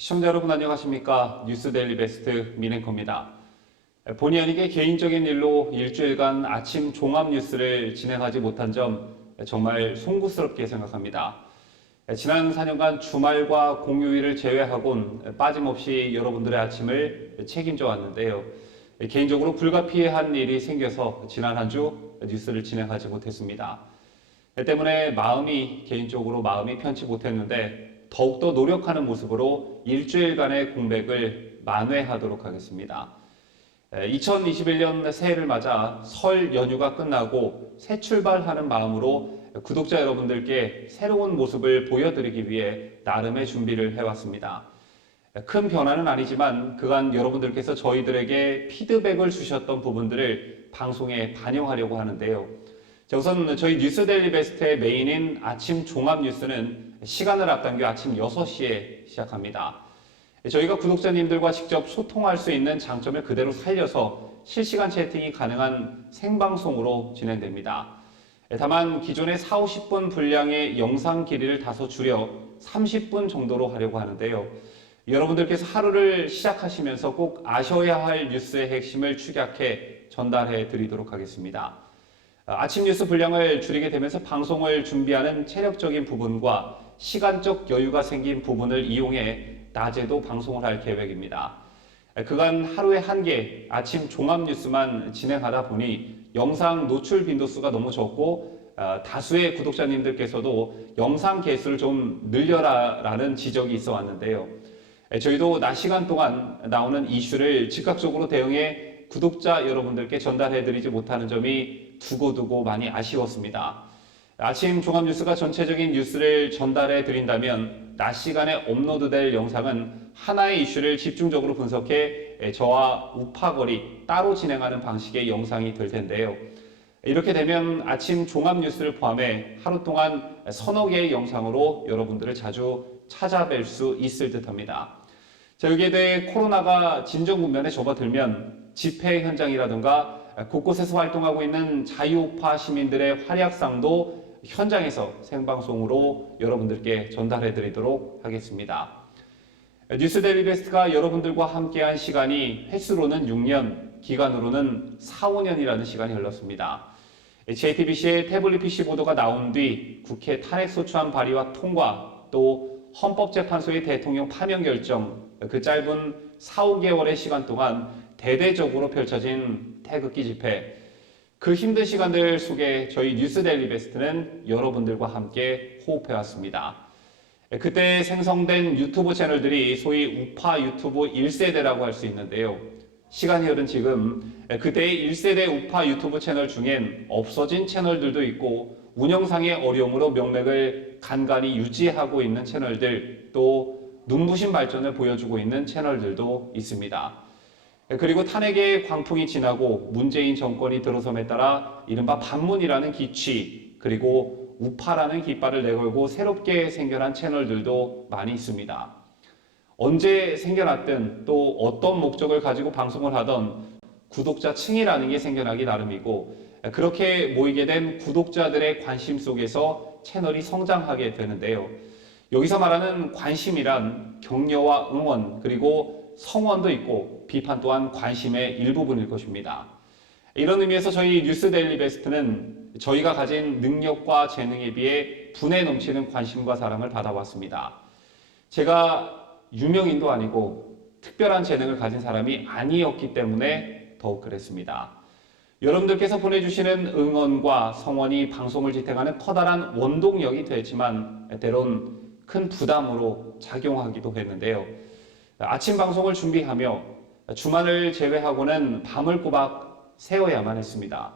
시청자 여러분 안녕하십니까? 뉴스데일리 베스트 민앵커입니다. 본의 아니게 개인적인 일로 일주일간 아침 종합 뉴스를 진행하지 못한 점 정말 송구스럽게 생각합니다. 지난 4년간 주말과 공휴일을 제외하곤 빠짐없이 여러분들의 아침을 책임져 왔는데요. 개인적으로 불가피한 일이 생겨서 지난 한 주 뉴스를 진행하지 못했습니다. 때문에 개인적으로 마음이 편치 못했는데 더욱더 노력하는 모습으로 일주일간의 공백을 만회하도록 하겠습니다. 2021년 새해를 맞아 설 연휴가 끝나고 새 출발하는 마음으로 구독자 여러분들께 새로운 모습을 보여드리기 위해 나름의 준비를 해왔습니다. 큰 변화는 아니지만 그간 여러분들께서 저희들에게 피드백을 주셨던 부분들을 방송에 반영하려고 하는데요. 우선 저희 뉴스데일리 베스트의 메인인 아침 종합 뉴스는 시간을 앞당겨 아침 6시에 시작합니다. 저희가 구독자님들과 직접 소통할 수 있는 장점을 그대로 살려서 실시간 채팅이 가능한 생방송으로 진행됩니다. 다만 기존의 4, 50분 분량의 영상 길이를 다소 줄여 30분 정도로 하려고 하는데요. 여러분들께서 하루를 시작하시면서 꼭 아셔야 할 뉴스의 핵심을 축약해 전달해 드리도록 하겠습니다. 아침 뉴스 분량을 줄이게 되면서 방송을 준비하는 체력적인 부분과 시간적 여유가 생긴 부분을 이용해 낮에도 방송을 할 계획입니다. 그간 하루에 한 개 아침 종합 뉴스만 진행하다 보니 영상 노출 빈도수가 너무 적고 다수의 구독자님들께서도 영상 개수를 좀 늘려라라는 지적이 있어 왔는데요. 저희도 낮 시간 동안 나오는 이슈를 즉각적으로 대응해 구독자 여러분들께 전달해드리지 못하는 점이 두고두고 많이 아쉬웠습니다. 아침 종합뉴스가 전체적인 뉴스를 전달해 드린다면 낮 시간에 업로드될 영상은 하나의 이슈를 집중적으로 분석해 저와 우파거리 따로 진행하는 방식의 영상이 될 텐데요. 이렇게 되면 아침 종합뉴스를 포함해 하루 동안 서너 개의 영상으로 여러분들을 자주 찾아뵐 수 있을 듯합니다. 여기에 대해 코로나가 진정 국면에 접어들면 집회 현장이라든가 곳곳에서 활동하고 있는 자유우파 시민들의 활약상도 현장에서 생방송으로 여러분들께 전달해 드리도록 하겠습니다. 뉴스데일리 베스트가 여러분들과 함께한 시간이 횟수로는 6년, 기간으로는 4, 5년이라는 시간이 흘렀습니다. JTBC의 태블릿 PC 보도가 나온 뒤 국회 탄핵소추안 발의와 통과, 또 헌법재판소의 대통령 파면 결정, 그 짧은 4, 5개월의 시간 동안 대대적으로 펼쳐진 태극기 집회, 그 힘든 시간들 속에 저희 뉴스데일리 베스트는 여러분들과 함께 호흡해왔습니다. 그때 생성된 유튜브 채널들이 소위 우파 유튜브 1세대라고 할 수 있는데요. 시간이 흐른 지금 그때의 1세대 우파 유튜브 채널 중엔 없어진 채널들도 있고 운영상의 어려움으로 명맥을 간간히 유지하고 있는 채널들, 또 눈부신 발전을 보여주고 있는 채널들도 있습니다. 그리고 탄핵의 광풍이 지나고 문재인 정권이 들어섬에 따라 이른바 반문이라는 기취, 그리고 우파라는 깃발을 내걸고 새롭게 생겨난 채널들도 많이 있습니다. 언제 생겨났든 또 어떤 목적을 가지고 방송을 하던 구독자 층이라는 게 생겨나기 나름이고, 그렇게 모이게 된 구독자들의 관심 속에서 채널이 성장하게 되는데요. 여기서 말하는 관심이란 격려와 응원, 그리고 성원도 있고 비판 또한 관심의 일부분일 것입니다. 이런 의미에서 저희 뉴스데일리 베스트는 저희가 가진 능력과 재능에 비해 분에 넘치는 관심과 사랑을 받아왔습니다. 제가 유명인도 아니고 특별한 재능을 가진 사람이 아니었기 때문에 더욱 그랬습니다. 여러분들께서 보내주시는 응원과 성원이 방송을 지탱하는 커다란 원동력이 되지만 때론 큰 부담으로 작용하기도 했는데요. 아침 방송을 준비하며 주말을 제외하고는 밤을 꼬박 새워야만 했습니다.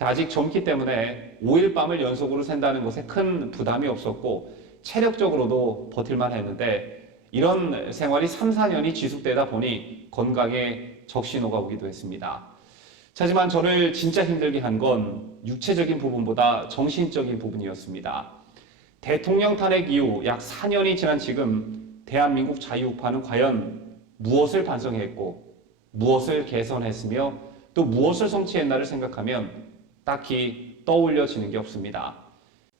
아직 젊기 때문에 5일 밤을 연속으로 샌다는 것에 큰 부담이 없었고 체력적으로도 버틸만 했는데 이런 생활이 3, 4년이 지속되다 보니 건강에 적신호가 오기도 했습니다. 하지만 저를 진짜 힘들게 한 건 육체적인 부분보다 정신적인 부분이었습니다. 대통령 탄핵 이후 약 4년이 지난 지금 대한민국 자유우파는 과연 무엇을 반성했고 무엇을 개선했으며 또 무엇을 성취했나를 생각하면 딱히 떠올려지는 게 없습니다.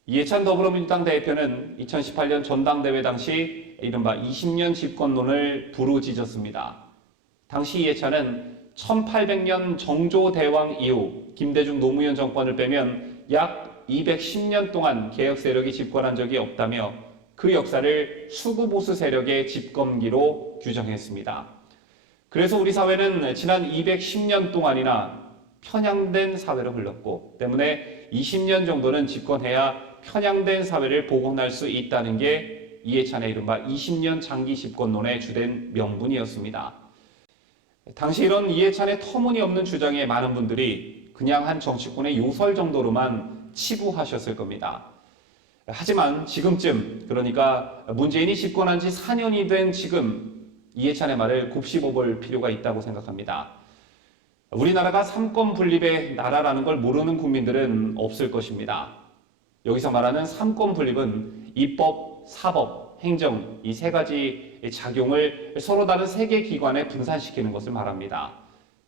이해찬 더불어민주당 대표는 2018년 전당대회 당시 이른바 20년 집권론을 부르짖었습니다. 당시 이해찬은 1800년 정조대왕 이후 김대중 노무현 정권을 빼면 약 210년 동안 개혁 세력이 집권한 적이 없다며 그 역사를 수구보수 세력의 집권기로 규정했습니다. 그래서 우리 사회는 지난 210년 동안이나 편향된 사회로 흘렀고 때문에 20년 정도는 집권해야 편향된 사회를 복원할 수 있다는 게 이해찬의 이른바 20년 장기 집권론의 주된 명분이었습니다. 당시 이런 이해찬의 터무니없는 주장에 많은 분들이 그냥 한 정치권의 요설 정도로만 치부하셨을 겁니다. 하지만 지금쯤, 그러니까 문재인이 집권한 지 4년이 된 지금 이해찬의 말을 곱씹어볼 필요가 있다고 생각합니다. 우리나라가 삼권 분립의 나라라는 걸 모르는 국민들은 없을 것입니다. 여기서 말하는 삼권 분립은 입법, 사법, 행정 이 세 가지 작용을 서로 다른 세 개 기관에 분산시키는 것을 말합니다.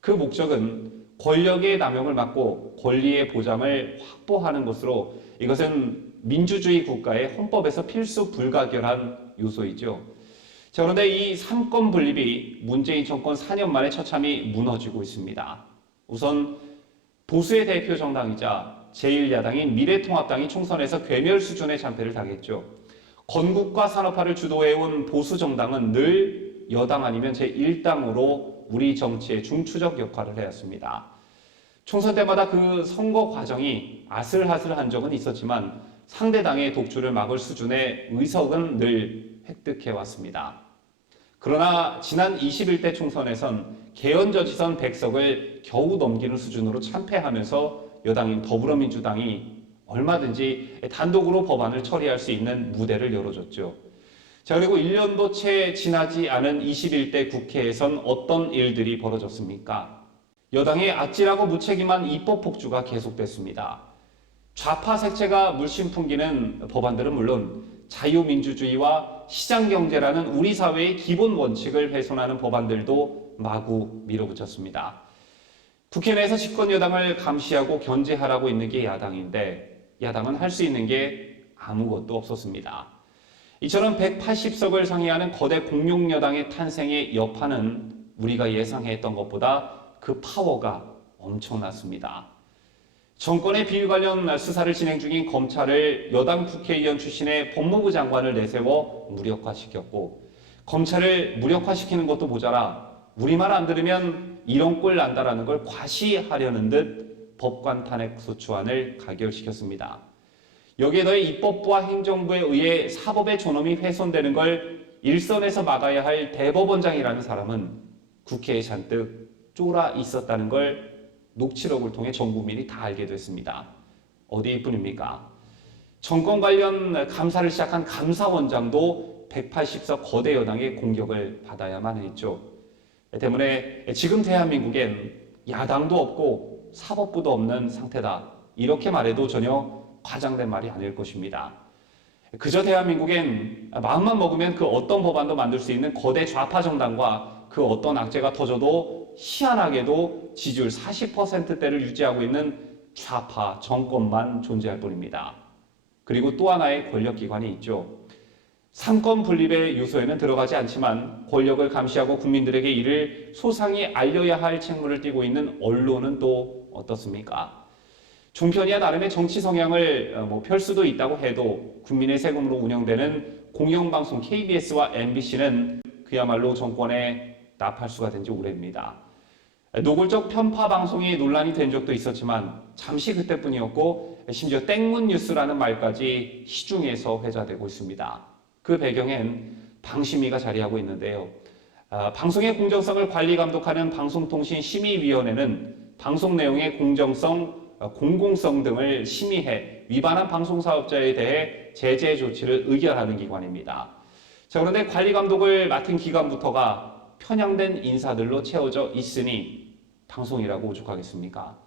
그 목적은 권력의 남용을 막고 권리의 보장을 확보하는 것으로 이것은 민주주의 국가의 헌법에서 필수 불가결한 요소이죠. 자, 그런데 이 삼권 분립이 문재인 정권 4년 만에 처참히 무너지고 있습니다. 우선 보수의 대표 정당이자 제1야당인 미래통합당이 총선에서 괴멸 수준의 참패를 당했죠. 건국과 산업화를 주도해온 보수 정당은 늘 여당 아니면 제1당으로 우리 정치의 중추적 역할을 해왔습니다. 총선 때마다 그 선거 과정이 아슬아슬한 적은 있었지만 상대당의 독주를 막을 수준의 의석은 늘 획득해왔습니다. 그러나 지난 21대 총선에선 개헌저지선 100석을 겨우 넘기는 수준으로 참패하면서 여당인 더불어민주당이 얼마든지 단독으로 법안을 처리할 수 있는 무대를 열어줬죠. 자, 그리고 1년도 채 지나지 않은 21대 국회에선 어떤 일들이 벌어졌습니까? 여당의 아찔하고 무책임한 입법 폭주가 계속됐습니다. 좌파 색채가 물씬 풍기는 법안들은 물론 자유민주주의와 시장경제라는 우리 사회의 기본 원칙을 훼손하는 법안들도 마구 밀어붙였습니다. 국회 내에서 집권 여당을 감시하고 견제하라고 있는 게 야당인데 야당은 할 수 있는 게 아무것도 없었습니다. 이처럼 180석을 상회하는 거대 공룡 여당의 탄생의 여파는 우리가 예상했던 것보다 그 파워가 엄청났습니다. 정권의 비위 관련 수사를 진행 중인 검찰을 여당 국회의원 출신의 법무부 장관을 내세워 무력화시켰고 검찰을 무력화시키는 것도 모자라 우리말 안 들으면 이런 꼴 난다라는 걸 과시하려는 듯 법관 탄핵 소추안을 가결시켰습니다. 여기에 더해 입법부와 행정부에 의해 사법의 존엄이 훼손되는 걸 일선에서 막아야 할 대법원장이라는 사람은 국회에 잔뜩 쫄아 있었다는 걸 녹취록을 통해 전 국민이 다 알게 됐습니다. 어디뿐입니까? 정권 관련 감사를 시작한 감사원장도 180석 거대 여당의 공격을 받아야만 했죠. 때문에 지금 대한민국엔 야당도 없고 사법부도 없는 상태다. 이렇게 말해도 전혀 과장된 말이 아닐 것입니다. 그저 대한민국엔 마음만 먹으면 그 어떤 법안도 만들 수 있는 거대 좌파 정당과 그 어떤 악재가 터져도 희한하게도 지지율 40%대를 유지하고 있는 좌파 정권만 존재할 뿐입니다. 그리고 또 하나의 권력기관이 있죠. 삼권 분립의 요소에는 들어가지 않지만 권력을 감시하고 국민들에게 이를 소상히 알려야 할 책무를 띠고 있는 언론은 또 어떻습니까? 종편이야 나름의 정치 성향을 펼 수도 있다고 해도 국민의 세금으로 운영되는 공영방송 KBS와 MBC는 그야말로 정권의 나팔수가 된 지 오래입니다. 노골적 편파 방송이 논란이 된 적도 있었지만 잠시 그때뿐이었고 심지어 땡문 뉴스라는 말까지 시중에서 회자되고 있습니다. 그 배경엔 방심위가 자리하고 있는데요. 방송의 공정성을 관리 감독하는 방송통신심의위원회는 방송 내용의 공정성, 공공성 등을 심의해 위반한 방송사업자에 대해 제재 조치를 의결하는 기관입니다. 자, 그런데 관리 감독을 맡은 기관부터가 편향된 인사들로 채워져 있으니 방송이라고 오죽하겠습니까?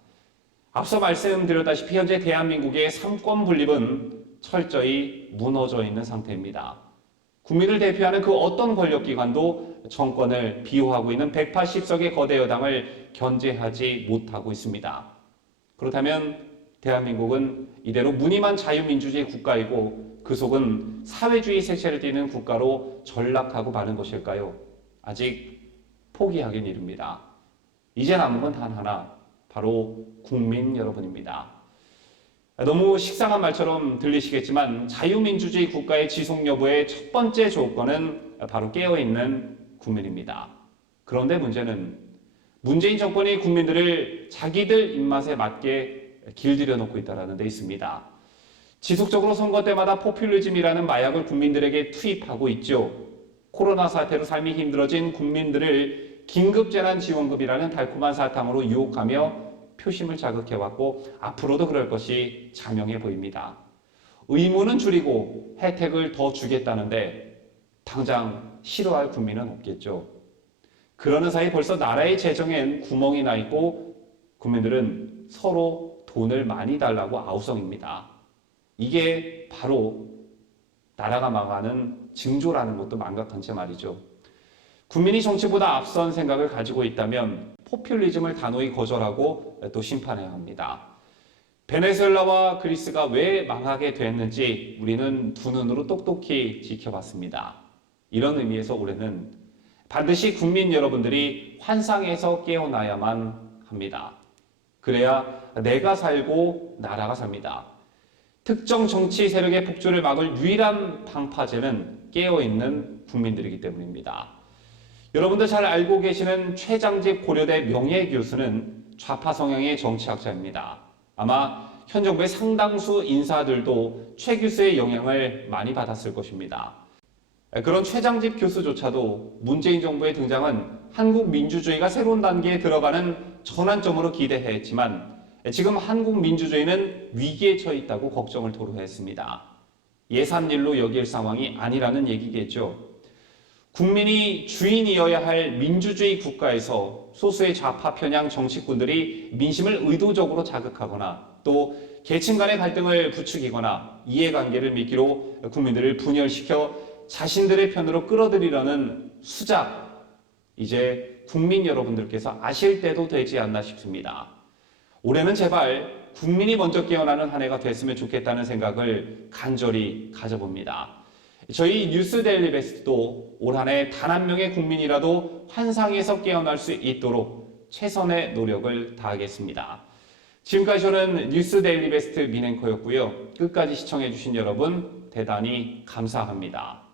앞서 말씀드렸다시피 현재 대한민국의 삼권 분립은 철저히 무너져 있는 상태입니다. 국민을 대표하는 그 어떤 권력기관도 정권을 비호하고 있는 180석의 거대 여당을 견제하지 못하고 있습니다. 그렇다면 대한민국은 이대로 무늬만 자유민주주의 국가이고 그 속은 사회주의 색채를 띠는 국가로 전락하고 마는 것일까요? 아직 포기하긴 이릅니다. 이제 남은 건 단 하나, 바로 국민 여러분입니다. 너무 식상한 말처럼 들리시겠지만 자유민주주의 국가의 지속 여부의 첫 번째 조건은 바로 깨어있는 국민입니다. 그런데 문제는 문재인 정권이 국민들을 자기들 입맛에 맞게 길들여 놓고 있다는 데 있습니다. 지속적으로 선거 때마다 포퓰리즘이라는 마약을 국민들에게 투입하고 있죠. 코로나 사태로 삶이 힘들어진 국민들을 긴급재난지원금이라는 달콤한 사탕으로 유혹하며 표심을 자극해왔고 앞으로도 그럴 것이 자명해 보입니다. 의무는 줄이고 혜택을 더 주겠다는데 당장 싫어할 국민은 없겠죠. 그러는 사이 벌써 나라의 재정엔 구멍이 나 있고 국민들은 서로 돈을 많이 달라고 아우성입니다. 이게 바로 나라가 망하는 징조라는 것도 망각한 채 말이죠. 국민이 정치보다 앞선 생각을 가지고 있다면 포퓰리즘을 단호히 거절하고 또 심판해야 합니다. 베네수엘라와 그리스가 왜 망하게 됐는지 우리는 두 눈으로 똑똑히 지켜봤습니다. 이런 의미에서 올해는 반드시 국민 여러분들이 환상에서 깨어나야만 합니다. 그래야 내가 살고 나라가 삽니다. 특정 정치 세력의 폭주를 막을 유일한 방파제는 깨어있는 국민들이기 때문입니다. 여러분들 잘 알고 계시는 최장집 고려대 명예교수는 좌파 성향의 정치학자입니다. 아마 현 정부의 상당수 인사들도 최 교수의 영향을 많이 받았을 것입니다. 그런 최장집 교수조차도 문재인 정부의 등장은 한국 민주주의가 새로운 단계에 들어가는 전환점으로 기대했지만 지금 한국 민주주의는 위기에 처해 있다고 걱정을 토로했습니다. 예산일로 여길 상황이 아니라는 얘기겠죠. 국민이 주인이어야 할 민주주의 국가에서 소수의 좌파 편향 정치꾼들이 민심을 의도적으로 자극하거나 또 계층 간의 갈등을 부추기거나 이해관계를 미끼로 국민들을 분열시켜 자신들의 편으로 끌어들이려는 수작, 이제 국민 여러분들께서 아실 때도 되지 않나 싶습니다. 올해는 제발 국민이 먼저 깨어나는 한 해가 됐으면 좋겠다는 생각을 간절히 가져봅니다. 저희 뉴스 데일리 베스트도 올 한 해 단 한 명의 국민이라도 환상에서 깨어날 수 있도록 최선의 노력을 다하겠습니다. 지금까지 저는 뉴스 데일리 베스트 민앵커였고요. 끝까지 시청해주신 여러분 대단히 감사합니다.